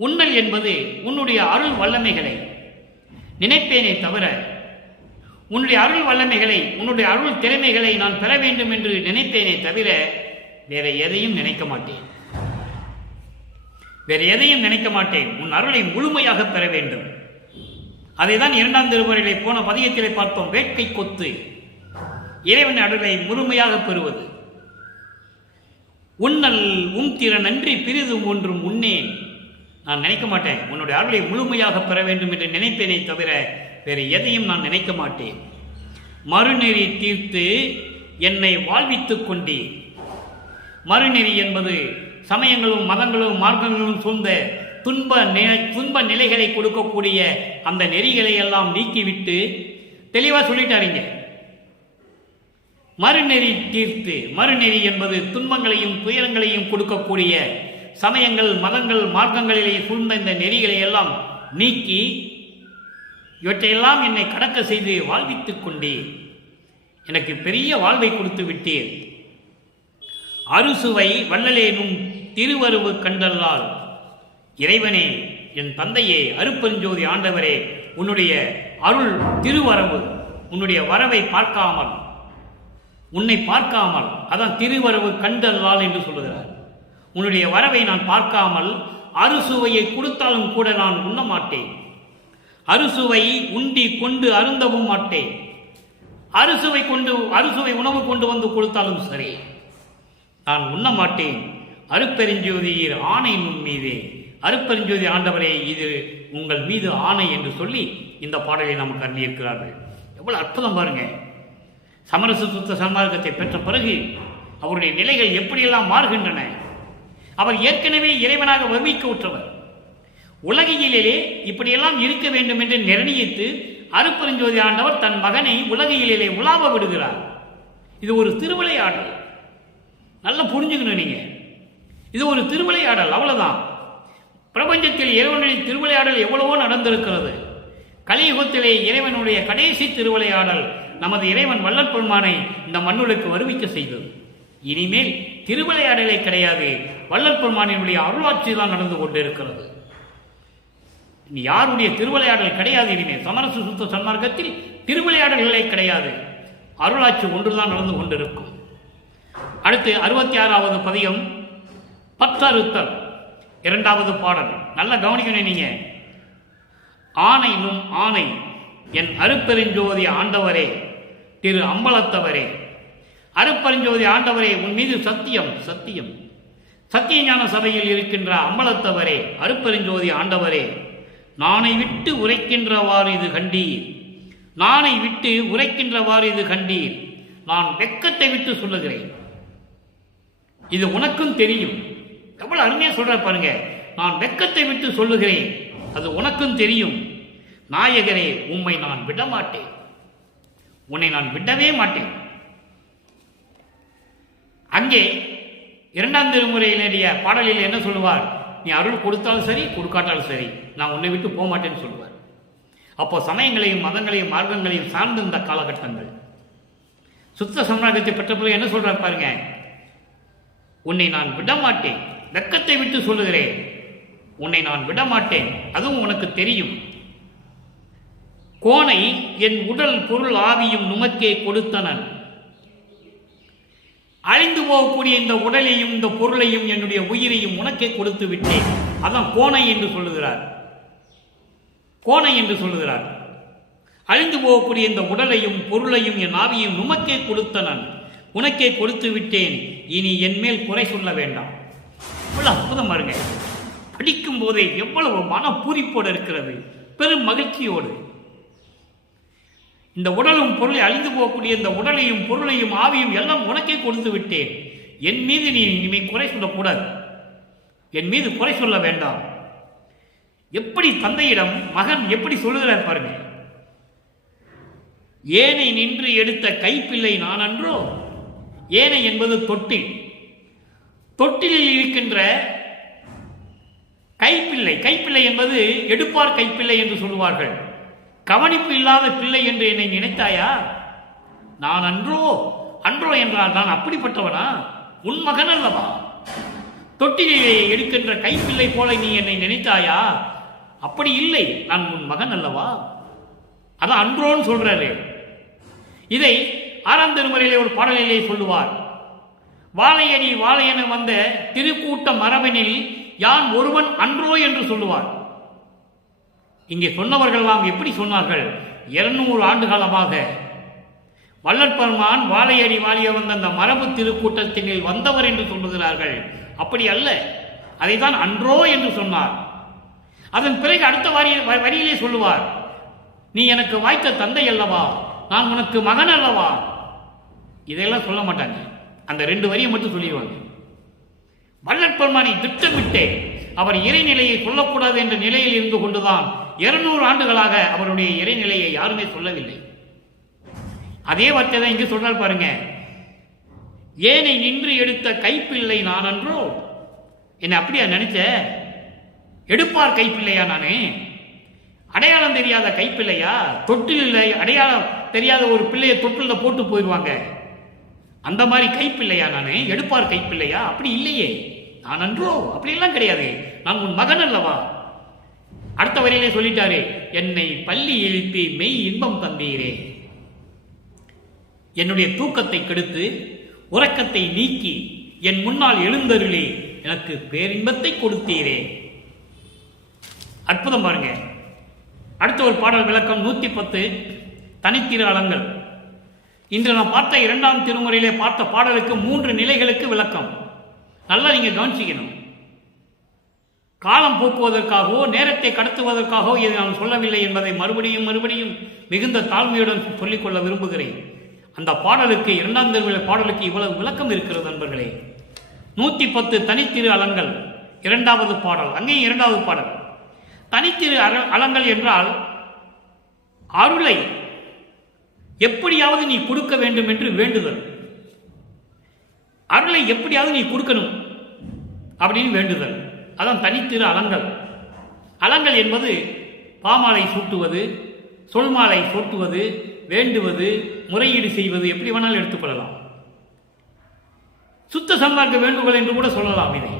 உன்னல் என்பது உன்னுடைய அருள் வல்லமைகளை நினைப்பேனே தவிர, உன்னுடைய அருள் வல்லமைகளை, உன்னுடைய அருள் திறமைகளை நான் பெற வேண்டும் என்று நினைப்பேனே தவிர வேற எதையும் நினைக்க மாட்டேன். வேற எதையும் நினைக்க மாட்டேன். உன் அருளை முழுமையாக பெற வேண்டும். அதை தான் 2ஆம் திருமுறையிலே போன பதிகத்திலே பார்த்தோம். வேட்கை கொத்து, இறைவன் அருளை முழுமையாக பெறுவது. உன்னல் திறன் அன்றி பிரிதும் ஒன்றும் உண்ணேன். நான் நினைக்க மாட்டேன். உன்னுடைய அருளை முழுமையாக பெற வேண்டும் என்று நினைப்பேனே தவிர வேறு எதையும் நான் நினைக்க மாட்டேன். மறுநெறி தீர்த்து என்னை வாழ்வித்துக் கொண்டேன். மறுநெறி என்பது சமயங்களும் மதங்களும் மார்க்கங்களும் சூழ்ந்த துன்ப நிலைகளை கொடுக்கக்கூடிய அந்த நெறிகளை எல்லாம் நீக்கிவிட்டு தெளிவாக சொல்லிட்டாருங்க. மறுநெறி தீர்த்து, மறுநெறி என்பது துன்பங்களையும் துயரங்களையும் கொடுக்கக்கூடிய சமயங்கள் மதங்கள் மார்க்கங்களிலே சூழ்ந்த இந்த நெறிகளை எல்லாம் நீக்கி இவற்றையெல்லாம் என்னை கடக்க செய்து வாழ்வித்துக் கொண்டே எனக்கு பெரிய வாழ்வை கொடுத்து விட்டேன். அறுசுவை வள்ளலேனும் திருவருவு கண்டல்லால். இறைவனே, என் தந்தையே, அருப்பெருஞ்சோதி ஆண்டவரே, உன்னுடைய அருள் திருவரவு, உன்னுடைய வரவை பார்க்காமல், உன்னை பார்க்காமல், அதான் திருவரவு கண்டல்லால் என்று சொல்லுகிறார். உன்னுடைய வரவை நான் பார்க்காமல் அறுசுவையை கொடுத்தாலும் கூட நான் உண்ண மாட்டேன். அறுசுவை உண்டி கொண்டு அருந்தவும் மாட்டேன். அறுசுவை உணவு கொண்டு வந்து கொடுத்தாலும் சரி, நான் உண்ண மாட்டேன். அருப்பெருஞ்சோதியர் ஆணை நுண் மீதே. அருப்பெருஞ்சோதி ஆண்டவரே, இது உங்கள் மீது ஆணை என்று சொல்லி இந்த பாடலை நமக்கு அருளியிருக்கிறார்கள். எவ்வளவு அற்புதம் பாருங்க. சமரச சுத்த சன்மார்க்கத்தை பெற்ற பிறகு அவருடைய நிலைகள் எப்படியெல்லாம் மாறுகின்றன. அவர் ஏற்கனவே இறைவனாக வருவிக்க உற்றவர். உலகியலிலே இப்படியெல்லாம் இருக்க வேண்டும் என்று நிர்ணயித்து அருப்பெருஞ்சோதி ஆண்டவர் தன் மகனை உலகியலிலே உலாவ விடுகிறார். இது ஒரு திருவிளையாடல். நல்லா புரிஞ்சுக்கணும் நீங்க. இது ஒரு திருவிளையாடல், அவ்வளவுதான். பிரபஞ்சத்தில் இறைவனுடைய திருவிளையாடல் எவ்வளவோ நடந்திருக்கிறது. கலியுகத்திலே இறைவனுடைய கடைசி திருவிளையாடல் நமது இறைவன் வள்ளல் பெருமானை இந்த மண்ணுக்கு வருவிக்க செய்தது. இனிமேல் திருவிளையாடலே கிடையாது. வள்ளல் பெருமானினுடைய அருளாட்சி தான் நடந்து கொண்டிருக்கிறது. யாருடைய திருவிளையாடல் கிடையாது. இனிமேல் சமரச சுத்த சன்மார்க்கத்தில் திருவிளையாடல்களே கிடையாது. அருளாட்சி ஒன்றுதான் நடந்து கொண்டிருக்கும். அடுத்து 66வது பதிகம் பற்றறுத்தல், 2வது பாடல். நல்லா கவனிக்கணும் நீங்க. ஆணை நும் ஆணை என் அருப்பெருஞ்சோதி ஆண்டவரே, திரு அம்பலத்தவரே. அருப்பெருஞ்சோதி ஆண்டவரே, உன் மீது சத்தியம், சத்தியம். சத்திய ஞான சபையில் இருக்கின்ற அம்பலத்தவரே, அருப்பெருஞ்சோதி ஆண்டவரே, நானை விட்டு உரைக்கின்றவாறு இது கண்டீர். நானை விட்டு உரைக்கின்றவாறு இது கண்டீர். நான் வெட்கத்தை விட்டு சொல்லுகிறேன். இது உனக்கும் தெரியும். எவ்வளவு அருமையா சொல்ற பாருங்க. நான் வெட்கத்தை விட்டு சொல்லுகிறேன், அது உனக்கும் தெரியும். நாயகரே, உம்மை நான் விடமாட்டேன். உன்னை நான் விடவே மாட்டேன். அங்கே 2ஆம் திருமுறையினுடைய பாடலில் என்ன சொல்லுவார்? நீ அருள் கொடுத்தாலும் சரி, கொடுக்காட்டாலும் சரி, நான் உன்னை விட்டு போக மாட்டேன்னு சொல்லுவார். அப்போ சமயங்களையும் மதங்களையும் மார்க்கங்களையும் சார்ந்த இந்த காலகட்டங்கள் சுத்த சம்ராஜத்தை பெற்ற பிறகு என்ன சொல்றார் பாருங்க. உன்னை நான் விடமாட்டேன், வெட்கத்தை விட்டு சொல்லுகிறேன், உன்னை நான் விடமாட்டேன், அதுவும் உனக்கு தெரியும். கோனை என் உடல் பொருள் ஆவியும் நுமக்கே கொடுத்தனன். அழிந்து போகக்கூடிய இந்த உடலையும் இந்த பொருளையும் என்னுடைய உயிரையும் உனக்கே கொடுத்து விட்டேன். அதான் கோனை என்று சொல்லுகிறார். கோனை என்று சொல்லுகிறார். அழிந்து போகக்கூடிய இந்த உடலையும் பொருளையும் என் ஆவியையும் நுமக்கே கொடுத்தனன், உனக்கே கொடுத்து விட்டேன். இனி என் மேல் குறை சொல்ல வேண்டாம். இவ்வளவு அற்புதம் பாருங்க. படிக்கும் போதே எவ்வளவு மன பூரிப்போடு இருக்கிறது, பெரும் மகிழ்ச்சியோடு. இந்த உடலும் பொருளை அழிந்து போகக்கூடிய இந்த உடலையும் பொருளையும் ஆவியும் எல்லாம் உனக்கே கொடுத்து விட்டேன். என் மீது நீ இனிமேல் குறை சொல்லக்கூடாது. என் மீது குறை சொல்ல வேண்டாம். எப்படி தந்தையிடம் மகன் எப்படி சொல்லுகிறார் பாருங்க. ஏனை நின்று எடுத்த கைப்பிள்ளை நான் அன்றோ. ஏனை என்பது தொட்டில். தொட்டிலில் இருக்கின்ற கைப்பிள்ளை. கைப்பிள்ளை என்பது எடுப்பார் கைப்பிள்ளை என்று சொல்லுவார்கள். கவனிப்பு இல்லாத பிள்ளை என்று என்னை நினைத்தாயா? நான் அன்றோ. அன்றோ என்றால் நான் அப்படிப்பட்டவனா? உன் மகன் அல்லவா? தொட்டிலே எடுக்கின்ற கைப்பிள்ளை போல நீ என்னை நினைத்தாயா? அப்படி இல்லை, நான் உன் மகன் அல்லவா? அதான் அன்றோன்னு சொல்றாரு. இதை 6ஆம் திருமுறையிலே ஒரு பாடலிலே சொல்லுவார். வாழையடி வாழையென வந்த திருக்கூட்ட மரபனில் யான் ஒருவன் அன்றோ என்று சொல்லுவார். இங்கே சொன்னவர்கள் எப்படி சொன்னார்கள்? 200 ஆண்டு காலமாக வள்ளற்பெருமான் வாழையடி வாழைய வந்த அந்த மரபு திருக்கூட்டத்தினில் வந்தவர் என்று சொல்லுகிறார்கள். அப்படி அல்ல, அதைத்தான் அன்றோ என்று சொன்னார். அதன் பிறகு அடுத்த வரியிலே சொல்லுவார், நீ எனக்கு வாய்த்த தந்தை அல்லவா, நான் உனக்கு மகன் அல்லவா. இதெல்லாம் சொல்ல மாட்டாங்க, அந்த 2 வரியை மட்டும் சொல்லிடுவாங்க. வள்ளற்பெருமானை திட்டமிட்டே அவர் இறைநிலையை சொல்லக்கூடாது என்ற நிலையில் இருந்து கொண்டுதான் 200 ஆண்டுகளாக அவருடைய இறைநிலையை யாருமே சொல்லவில்லை. அதே வார்த்தை தான் இங்கு சொல்றார் பாருங்க. ஏனை நின்று எடுத்த கைப்பிள்ளை நான் அன்றோ. என்ன அப்படியா நினைச்ச? எடுப்பார் கைப்பிள்ளையா நானே? அடையாளம் தெரியாத கைப்பிள்ளையா? தொட்டில் இல்லை, அடையாளம் தெரியாத ஒரு பிள்ளையை தொட்டில போட்டு போயிடுவாங்க. அந்த மாதிரி கைப்பிள்ளையா நானே? எடுப்பார் கைப்பிள்ளையா? அப்படி இல்லையே, நான் அன்றோ. அப்படி எல்லாம் கிடையாது, நான் உன் மகன் அல்லவா. அடுத்த வரையிலே சொல்லிட்டாரு, என்னை பள்ளி எழுப்பி மெய் இன்பம் தந்தீரே. என்னுடைய தூக்கத்தை கெடுத்து உறக்கத்தை நீக்கி என் முன்னால் எழுந்தருளே எனக்கு பேரின்பத்தை கொடுத்தீரே. அற்புதம் பாருங்க. அடுத்த ஒரு பாடல் விளக்கம் 110 தனித்திரு அலங்கள். இன்று நான் பார்த்த 2ஆம் திருமுறையிலே பார்த்த பாடலுக்கு 3 நிலைகளுக்கு விளக்கம். நல்லா நீங்க கவனிச்சிக்கணும். காலம் போக்குவதற்காகவோ நேரத்தை கடத்துவதற்காகவோ இதை நான் சொல்லவில்லை என்பதை மறுபடியும் மிகுந்த தாழ்மையுடன் சொல்லிக்கொள்ள விரும்புகிறேன். அந்த பாடலுக்கு 2ஆம் திருமுறை பாடலுக்கு இவ்வளவு விளக்கம் இருக்கிறது நண்பர்களே. 110 தனித்திரு அலங்கள் 2வது பாடல். அங்கேயும் 2வது பாடல். தனித்திரு அலங்கள் என்றால் அருளை எப்படியாவது நீ கொடுக்க வேண்டும் என்று வேண்டுதல். அருளை எப்படியாவது நீ கொடுக்கணும் அப்படின்னு வேண்டுதல். அதான் தனித்திரு அலங்கள். அலங்கள் என்பது பாமாலை சூட்டுவது, சொல்மாலை சூட்டுவது, வேண்டுவது, முறையீடு செய்வது, எப்படி வேணாலும் எடுத்துக்கொள்ளலாம். சுத்த சன்மார்க்க வேண்டுகோள் என்று கூட சொல்லலாம். இதை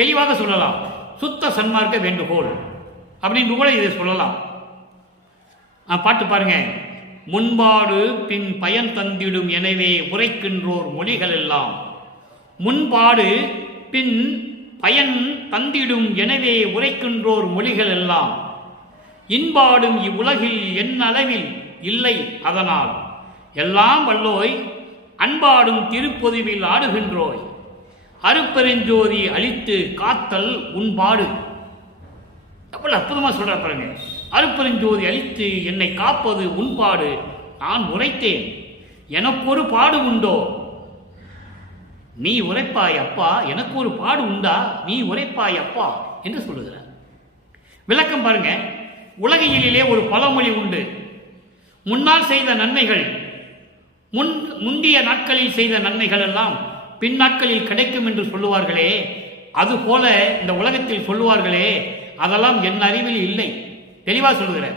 தெளிவாக சொல்லலாம். சுத்த சன்மார்க்க வேண்டுகோள் அப்படின்னு கூட இதை சொல்லலாம். பாட்டு பாருங்க. முன்பாடு பின் பயன் தந்திடும் எனவே உரைக்கின்றோர் மொழிகள் எல்லாம். முன்பாடு பின் பயன் தந்திடும் எனவே உரைக்கின்றோர் மொழிகள் எல்லாம். இன்பாடும் இவ்வுலகில் என் அளவில் இல்லை அதனால் எல்லாம் வல்லோய் அன்பாடும் திருப்பொதுவில் ஆடுகின்றோய். அருப்பெருஞ்சோதி அழித்து காத்தல் உன்பாடு. எவ்வளவு அற்புதமா சொல்ற பாருங்க. அருப்பெருஞ்சோதி அழித்து என்னை காப்பது உன்பாடு. நான் உரைத்தேன், எனக்கு ஒரு பாடு உண்டோ? நீ உரைப்பாய் அப்பா, எனக்கு ஒரு பாடு உண்டா? நீ உரைப்பாய் அப்பா என்று சொல்லுகிறார். விளக்கம் பாருங்க. உலகியலிலே ஒரு பழமொழி உண்டு. முன்னால் செய்த நன்மைகள், முந்தைய நாட்களில் செய்த நன்மைகள் எல்லாம் பின்னாட்களில் கிடைக்கும் என்று சொல்லுவார்களே, அதுபோல இந்த உலகத்தில் சொல்லுவார்களே, அதெல்லாம் என் அறிவில் இல்லை. தெளிவாக சொல்லுகிறேன்.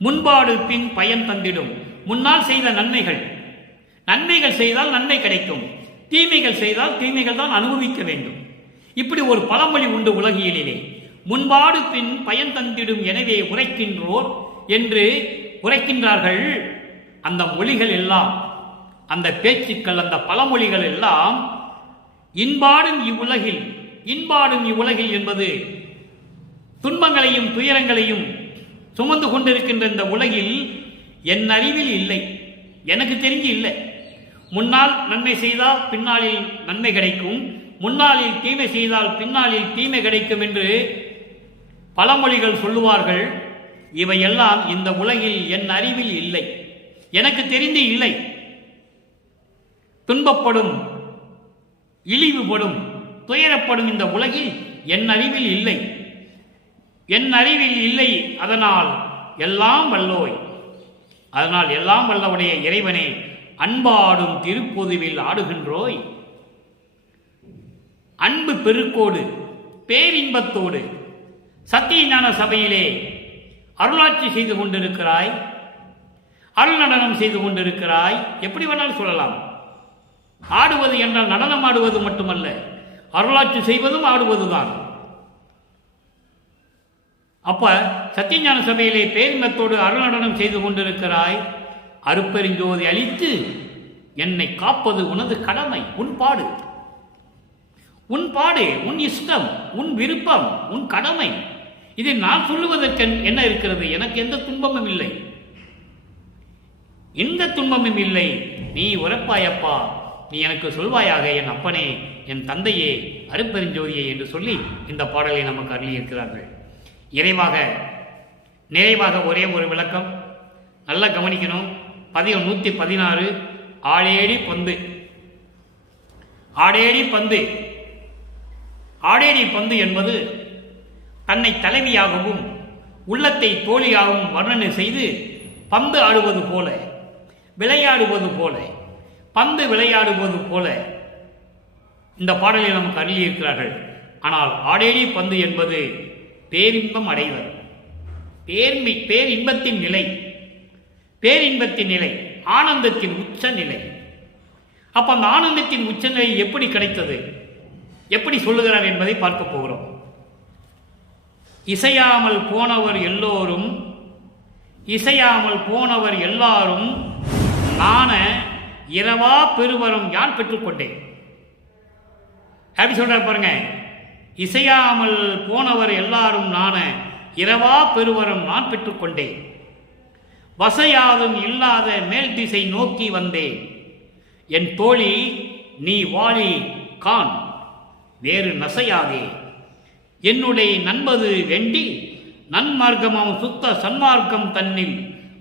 முன்பாடு பின் பயன் தந்திடும். முன்னால் செய்த நன்மைகள், நன்மைகள் செய்தால் நன்மை கிடைக்கும், தீமைகள் செய்தால் தீமைகள் தான் அனுபவிக்க வேண்டும். இப்படி ஒரு பழமொழி உண்டு உலகியலிலே. முன்பாடு பின் பயன் தந்திடும் எனவே உரைக்கின்றோர் என்று உரைக்கின்றார்கள். அந்த மொழிகள் எல்லாம், அந்த பேச்சுக்கள், அந்த பழமொழிகள் எல்லாம் இன்பாடும் இவ்வுலகில். இன்பாடும் இவ்வுலகில் என்பது துன்பங்களையும் துயரங்களையும் சுமந்து கொண்டிருக்கின்ற இந்த உலகில் என் அறிவில் இல்லை, எனக்கு தெரிஞ்சு இல்லை. முன்னால் நன்மை செய்தால் பின்னாளில் நன்மை கிடைக்கும், முன்னாளில் தீமை செய்தால் பின்னாளில் தீமை கிடைக்கும் என்று பழமொழிகள் சொல்லுவார்கள். இவையெல்லாம் இந்த உலகில் என் அறிவில் இல்லை, எனக்கு தெரிந்து இல்லை. துன்பப்படும், இழிவுபடும், துயரப்படும் இந்த உலகில் என் அறிவில் இல்லை. என் அறிவில் இல்லை, அதனால் எல்லாம் வல்லோய். அதனால் எல்லாம் வல்லவுடைய இறைவனே, அன்பாடும் திருப்பொதுவில் ஆடுகின்றோய். அன்பு பெருக்கோடு பேரின்பத்தோடு சத்திய ஞான சபையிலே அருளாட்சி செய்து கொண்டிருக்கிறாய், அருள் நடனம் செய்து கொண்டிருக்கிறாய். எப்படி வேணாலும் சொல்லலாம். ஆடுவது என்றால் நடனம் ஆடுவது மட்டுமல்ல, அருளாட்சி செய்வதும் ஆடுவதுதான். அப்ப சத்தியஞான சபையிலே பேரின்பத்தோடு அருள் நடனம் செய்து கொண்டிருக்கிறாய். அருப்பெருஞ்சோதி அளித்து என்னை காப்பது உனது கடமை. உன் பாடு, உன் பாடு, உன் இஷ்டம், உன் விருப்பம், உன் கடமை. இதை நான் சொல்லுவதற்கு என்ன இருக்கிறது? எனக்கு எந்த துன்பமும் இல்லை, எந்த துன்பமும் இல்லை. நீ உரைப்பாயப்பா, நீ எனக்கு சொல்வாயாக, என் அப்பனே, என் தந்தையே, அருப்பெருஞ்சோதியே என்று சொல்லி இந்த பாடலை நமக்கு அருளியிருக்கிறார்கள். நிறைவாக ஒரே ஒரு விளக்கம், நல்லா கவனிக்கணும். பதிகம் 116 ஆடேடி பந்து. ஆடேடி பந்து, ஆடேடி பந்து என்பது தன்னை தலைவியாகவும் உள்ளத்தை தோழியாகவும் வர்ணனை செய்து பந்து ஆடுவது போல, விளையாடுவது போல, பந்து விளையாடுவது போல இந்த பாடலை நமக்கு அருளியிருக்கிறார்கள். ஆனால் ஆடேடி பந்து என்பது பேரின்பம் அடைவர், பேரின்பத்தின் நிலை, பேரின்பத்தின் நிலை, ஆனந்தத்தின் உச்ச நிலை. அப்ப அந்த ஆனந்தத்தின் உச்ச நிலை எப்படி கிடைத்தது, எப்படி சொல்லுகிறார் என்பதை பார்க்க போகிறோம். இசையாமல் போனவர் எல்லோரும், இசையாமல் போனவர் எல்லாரும் நான இரவா பெருவரும் யான் பெற்றுக்கொண்டேன். அப்படி சொல்றார் பாருங்க. இசையாமல் போனவர் எல்லாரும் நான இரவா பெருவரம் நான் பெற்றுக்கொண்டேன். வசையாதும் இல்லாத மேல் திசை நோக்கி வந்தேன். என் தோழி நீ வாழி கான் வேறு நசையாதே. என்னுடைய நண்பது வெண்டி நன்மார்க்கமாம் சுத்த சன்மார்க்கம் தன்னில்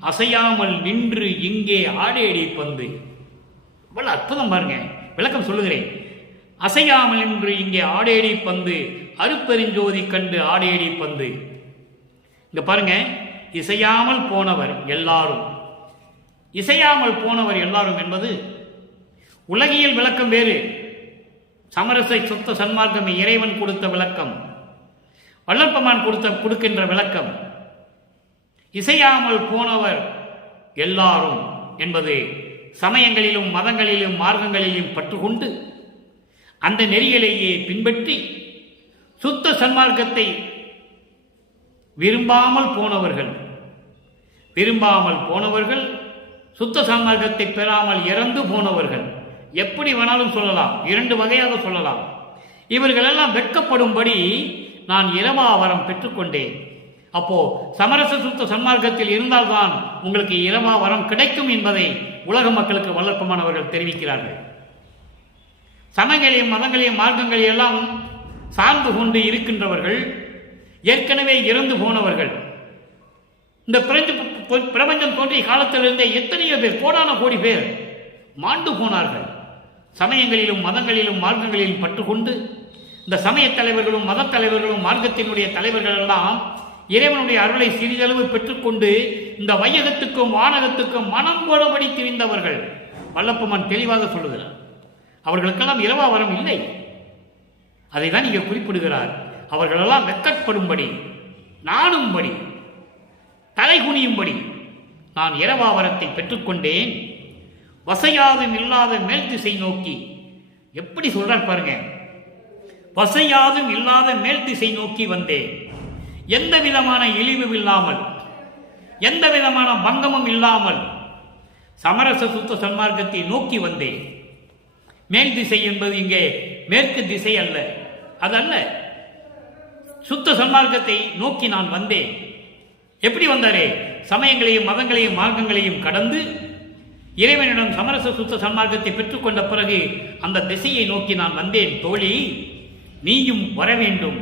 அசையாமல் நின்று இங்கே ஆடேடி பந்து. இவ்வளவு அற்புதம் பாருங்க. விளக்கம் சொல்லுகிறேன். அசையாமல் நின்று இங்கே ஆடேடி பந்து, அருப்பெருஞ்சோதி கண்டு ஆடேடி பந்து. இங்க பாருங்க, இசையாமல் போனவர் எல்லாரும், இசையாமல் போனவர் எல்லாரும் என்பது உலகியல் விளக்கம் வேறு. சமரசை சுத்த சன்மார்க்கம் இறைவன் கொடுத்த விளக்கம், வல்லற்பமான் கொடுக்கின்ற விளக்கம். இசையாமல் போனவர் எல்லாரும் என்பது சமயங்களிலும் மதங்களிலும் மார்க்கங்களிலும் பற்றுக்கொண்டு அந்த நெறிகளையே பின்பற்றி சுத்த சன்மார்க்கத்தை விரும்பாமல் போனவர்கள், சுத்த சன்மார்க்கத்தை பெறாமல் இறந்து போனவர்கள், எப்படி வேணாலும் சொல்லலாம், இரண்டு வகையாக சொல்லலாம். இவர்களெல்லாம் வெட்கப்படும்படி நான் இரவாவரம் பெற்றுக்கொண்டேன். அப்போ சமரச சுத்த சன்மார்க்கத்தில் இருந்தால்தான் உங்களுக்கு இரவாவரம் கிடைக்கும் என்பதை உலக மக்களுக்கு வல்லற்பமானவர்கள் தெரிவிக்கிறார்கள். சமயங்களையும் மதங்களையும் மார்க்கங்களையும் எல்லாம் சார்ந்து கொண்டு இருக்கின்றவர்கள், ஏற்கனவே இறந்து போனவர்கள், இந்த பிரபஞ்சம் தோன்றிய காலத்திலிருந்தே எத்தனையோ பேர், கோடான கோடி பேர் மாண்டு போனார்கள். சமயங்களிலும் மதங்களிலும் மார்க்கங்களிலும் பற்றுக்கொண்டு இந்த சமய தலைவர்களும் மத தலைவர்களும் மார்க்கத்தினுடைய தலைவர்கள் எல்லாம் இறைவனுடைய அருளை சிறிதளவு பெற்றுக்கொண்டு இந்த வையகத்துக்கும் வானகத்துக்கும் மனம் போடபடி திரிந்தவர்கள். வல்லப்பமான் தெளிவாக சொல்லுகிறார். அவர்களுக்கெல்லாம் இரவாவரம் இல்லை. அதை தான் இங்கே குறிப்பிடுகிறார். அவர்களெல்லாம் வெட்கப்படும்படி, நாணும்படி, தலைகுனியும்படி நான் இரவாவரத்தை பெற்றுக்கொண்டேன். வசையாதும் இல்லாத மேல் திசை நோக்கி. எப்படி சொல்றார் பாருங்க. வசையாதும் இல்லாத மேல் திசை நோக்கி வந்தேன். எந்த விதமான இழிவும் இல்லாமல், எந்த விதமான பங்கமும் இல்லாமல் சமரச சுத்த சன்மார்க்கத்தை நோக்கி வந்தேன். மேல் திசை என்பது இங்கே மேற்கு திசை அல்ல, அதல்ல. சுத்த சன்மார்க்கத்தை நோக்கி நான் வந்தேன். எப்படி வந்தாரே? சமயங்களையும் மதங்களையும் மார்க்கங்களையும் கடந்து இறைவனிடம் சமரச சுத்த சன்மார்க்கத்தை பெற்றுக்கொண்ட பிறகு அந்த திசையை நோக்கி நான் வந்தேன். தோழி, நீயும் வர வேண்டும்,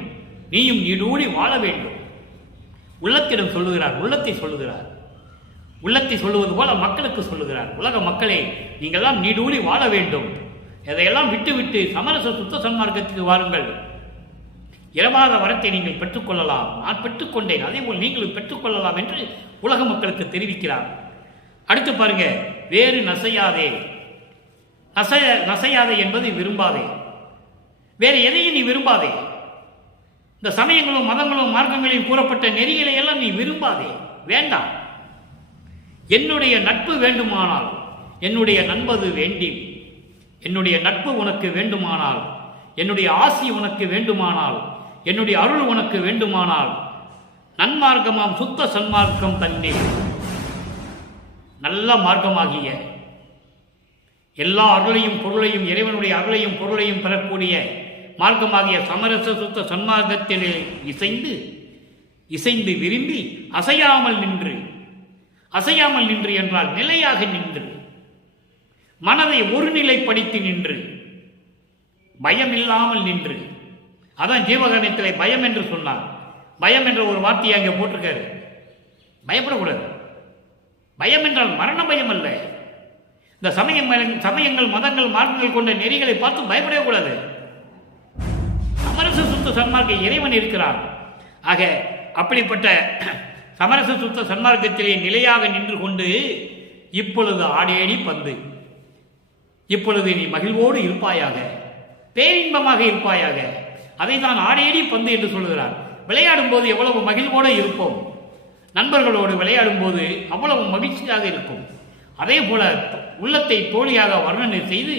நீயும் நீடூழி வாழ வேண்டும். உள்ளத்திடம் சொல்லுகிறார், உள்ளத்தை சொல்லுகிறார். உள்ளத்தை சொல்லுவது போல மக்களுக்கு சொல்லுகிறார். உலக மக்களே, நீங்கள் தான் நீடூழி வாழ வேண்டும். இதையெல்லாம் விட்டுவிட்டு சமரச சுத்த சன்மார்க்கத்துக்கு வாருங்கள். இறவாத வரத்தை நீங்கள் பெற்றுக்கொள்ளலாம், நான் பெற்றுக்கொண்டேன், அதே போல் நீங்களும் பெற்றுக்கொள்ளலாம் என்று உலக மக்களுக்கு தெரிவிக்கிறார். அடுத்து பாருங்க, வேறு நசையாதே. நசையாதே என்பது விரும்பாதே. வேறு எதையும் நீ விரும்பாதே. இந்த சமயங்களும் மதங்களும் மார்க்கங்களில் கூறப்பட்ட நெறிகளை எல்லாம் நீ விரும்பாதே, வேண்டாம். என்னுடைய நட்பு வேண்டுமானால், என்னுடைய நண்பது வேண்டி, என்னுடைய நட்பு உனக்கு வேண்டுமானால், என்னுடைய ஆசி உனக்கு வேண்டுமானால், என்னுடைய அருள் உனக்கு வேண்டுமானால், நன்மார்க்கமாம் சுத்த சன்மார்க்கம் தன்னே, நல்ல மார்க்கமாகிய எல்லா அருளையும் பொருளையும் இறைவனுடைய அருளையும் பொருளையும் பெறக்கூடிய மார்க்கமாகிய சமரச சுத்த சன்மார்க்கத்திலே இசைந்து விரும்பி அசையாமல் நின்று என்றால் நிலையாக நின்று, மனதை ஒருநிலைப்படுத்தி நின்று, பயமில்லாமல் நின்று. அதான் ஜீவகாரணத்திலே பயம் என்று சொன்னார். பயம் என்ற ஒரு வார்த்தையை அங்கே போட்டிருக்காரு. பயப்படக்கூடாது. பயம் என்றால் மரண பயம் அல்ல. இந்த சமயங்கள் மதங்கள் மார்க்கங்கள் கொண்ட நெறிகளை பார்த்து பயப்படவே கூடாது. சமரச சுத்த சன்மார்க்க இறைவன் இருக்கிறார். ஆக அப்படிப்பட்ட சமரச சுத்த சன்மார்க்கத்திலே நிலையாக நின்று கொண்டு இப்பொழுது ஆடேடி பந்து, இப்பொழுது நீ மகிழ்வோடு இருப்பாயாக, பேரின்பமாக இருப்பாயாக. அதை தான் ஆடேடி பந்து என்று சொல்கிறார். விளையாடும் போது எவ்வளவு மகிழ்வோடு இருப்போம், நண்பர்களோடு விளையாடும் போது அவ்வளவு மகிழ்ச்சியாக இருக்கும். அதே போல உள்ளத்தை தோழியாக வர்ணனை செய்து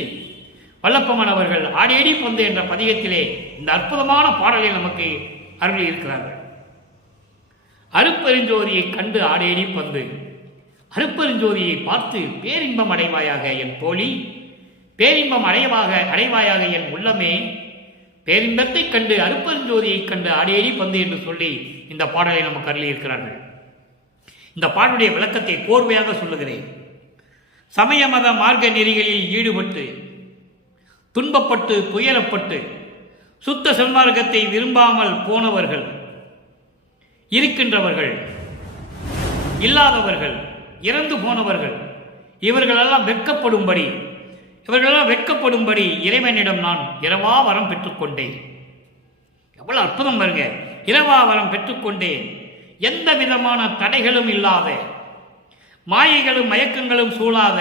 வல்லப்பமன் அவர்கள் ஆடேடி பந்து என்ற பதிகத்திலே இந்த அற்புதமான பாடலை நமக்கு அருளி இருக்கிறார்கள். அருப்பெருஞ்சோதியை கண்டு ஆடேடி பந்து, அருப்பெருஞ்சோதியை பார்த்து பேரின்பம் அடைவாயாக என் தோழி, பேரின்பம் அடைவாயாக என் உள்ளமே, பேரின்பத்தை கண்டு அருப்பெருஞ்சோதியை கண்டு ஆடேடி பந்து என்று சொல்லி இந்த பாடலை நமக்கு அருளி இருக்கிறார்கள். இந்த பாடலுடைய விளக்கத்தை கோர்வையாக சொல்லுகிறேன். சமய மத மார்க்க நெறிகளில் ஈடுபட்டு துன்பப்பட்டு துயரப்பட்டு சுத்த சன்மார்க்கத்தை விரும்பாமல் போனவர்கள், இருக்கின்றவர்கள், இல்லாதவர்கள், இறந்து போனவர்கள், இவர்களெல்லாம் வெட்கப்படும்படி இறைவனிடம் நான் இரவா வரம் பெற்றுக்கொண்டேன். எவ்வளவு அற்புதம் பாருங்க. இரவா வரம் பெற்றுக்கொண்டேன். எந்த விதமான தடைகளும் இல்லாத, மாயைகளும் மயக்கங்களும் சூழாத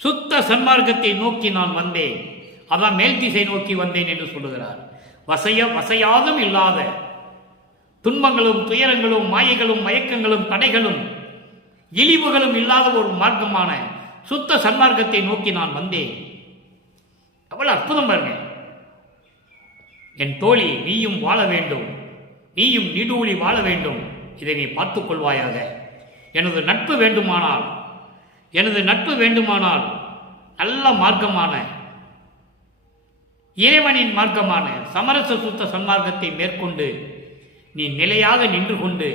சுத்த சன்மார்க்கத்தை நோக்கி நான் வந்தேன். அதான் மேல் திசை நோக்கி வந்தேன் என்று சொல்லுகிறார். வசையாதும் இல்லாத, துன்பங்களும் துயரங்களும் மாயைகளும் மயக்கங்களும் தடைகளும் இழிவுகளும் இல்லாத ஒரு மார்க்கமான சுத்த சன்மார்க்கத்தை நோக்கி நான் வந்தேன். எவ்வளவு அற்புதம் பாருங்க. என் தோழி, நீயும் வாழ வேண்டும், நீயும் நீடூழி வாழ வேண்டும். இதை நீ பார்த்துக் கொள்வாயாக. எனது நட்பு வேண்டுமானால் நல்ல மார்க்கமான இறைவனின் மார்க்கமான சமரச சுத்த சன்மார்க்கத்தை மேற்கொண்டு நீ நிலையாக நின்று கொண்டு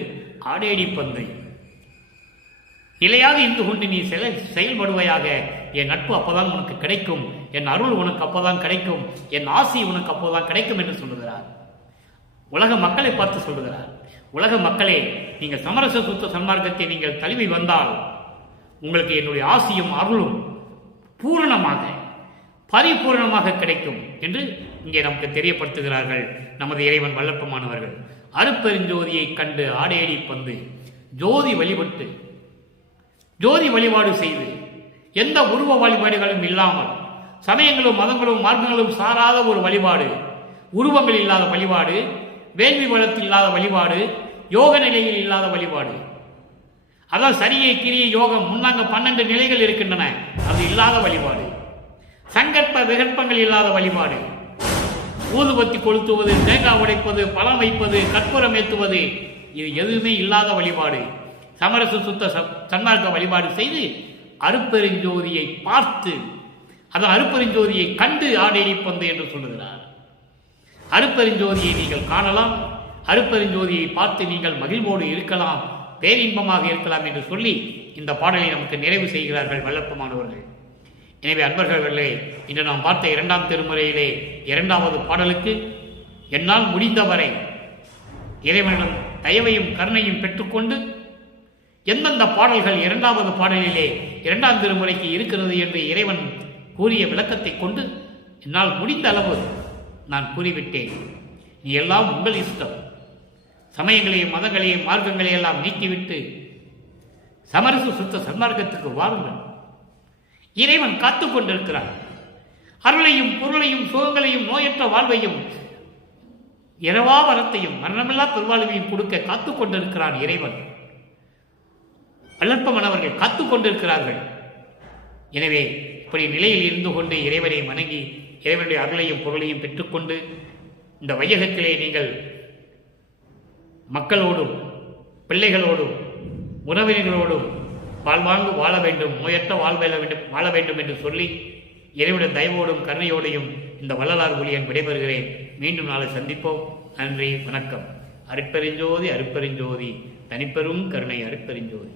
ஆடேடி பந்து, நிலையாக இருந்து கொண்டு நீ செயல்படுவையாக. என் நட்பு அப்போதான் உனக்கு கிடைக்கும், என் அருள் உனக்கு அப்போதான் கிடைக்கும், என் ஆசி உனக்கு அப்போதான் கிடைக்கும் என்று சொல்லுகிறார். உலக மக்களை பார்த்து சொல்லுகிறார். உலக மக்களே, நீங்கள் சமரச சுத்த சன்மார்க்கத்தை நீங்கள் தழுவி வந்தால் உங்களுக்கு என்னுடைய ஆசியும் அருளும் பூரணமாக பரிபூரணமாக கிடைக்கும் என்று இங்கே நமக்கு தெரியப்படுத்துகிறார்கள் நமது இறைவன் வல்லப்பமானவர்கள். அருப்பெருஞ்சோதியை கண்டு ஆடேடி பந்து, ஜோதி வழிபட்டு ஜோதி வழிபாடு செய்து எந்த உருவ வழிபாடுகளும் இல்லாமல், சமயங்களும் மதங்களும் மார்க்கங்களும் சாராத ஒரு வழிபாடு, உருவங்கள் இல்லாத வழிபாடு, வேள்வி வளத்தில் இல்லாத வழிபாடு, யோக நிலையில் இல்லாத வழிபாடு. அதான் சரியை கிரியை யோகம் முன்னாங்க 12 நிலைகள் இருக்கின்றன, அது இல்லாத வழிபாடு. சங்கற்ப விகற்பங்கள் இல்லாத வழிபாடு, ஊதுபத்தி கொளுத்துவது, தேங்காய் உடைப்பது, பழம் வைப்பது, கற்பூரம் ஏற்றுவது, இது எதுவுமே இல்லாத வழிபாடு. சமரச சுத்த சன்மார்க்க வழிபாடு செய்து அருப்பெருஞ்சோதியை பார்த்து, அதான் அருப்பெருஞ்சோதியை கண்டு ஆடேடி பந்து என்று சொல்லுகிறார். அருப்பெருஞ்சோதியை நீங்கள் காணலாம், அருப்பெருஞ்சோதியை பார்த்து நீங்கள் மகிழ்வோடு இருக்கலாம், பேரின்பமாக இருக்கலாம் என்று சொல்லி இந்த பாடலை நமக்கு நிறைவு செய்கிறார்கள் வல்லப்பமானவர்கள். எனவே அன்பர்களே, இன்று நாம் பார்த்த 2ஆம் திருமுறையிலே 2வது பாடலுக்கு என்னால் முடிந்தவரை இறைவனிடம் தயவையும் கருணையும் பெற்றுக்கொண்டு எந்தெந்த பாடல்கள் 2வது பாடலிலே 2ஆம் திருமுறைக்கு இருக்கிறது என்று இறைவன் கூறிய விளக்கத்தை கொண்டு என்னால் முடிந்த அளவு நான் கூறிவிட்டேன். நீ எல்லாம் உங்கள் இஷ்டம். சமயங்களையும் மதங்களையும் மார்க்கங்களையும் எல்லாம் நீக்கிவிட்டு சமரச சுத்த சன்மார்க்கத்துக்கு வாருங்கள். இறைவன் காத்து கொண்டிருக்கிறார். அருளையும் பொருளையும் சுகங்களையும் நோயற்ற வாழ்வையும் இரவா வரத்தையும் மரணமில்லா பெருவாழ்வையும் கொடுக்க காத்து கொண்டிருக்கிறான் இறைவன். வல்லற்பமானவர்கள் காத்து கொண்டிருக்கிறார்கள். எனவே இப்படி நிலையில் இருந்து கொண்டு இறைவனை வணங்கி இறைவனுடைய அருளையும் பொருளையும் பெற்றுக்கொண்டு இந்த வையகத்திலே நீங்கள் மக்களோடும் பிள்ளைகளோடும் உறவினர்களோடும் வாழ்வாங்கு வாழ வேண்டும், நோயற்ற வாழ வேண்டும் என்று சொல்லி இறைவனுடைய தயவோடும் கருணையோடையும் இந்த வள்ளலார் ஊழியன் விடைபெறுகிறேன். மீண்டும் நாளை சந்திப்போம். நன்றி, வணக்கம். அருட்பெருஞ்சோதி அருட்பெருஞ்சோதி, தனிப்பெரும் கருணை அருட்பெருஞ்சோதி.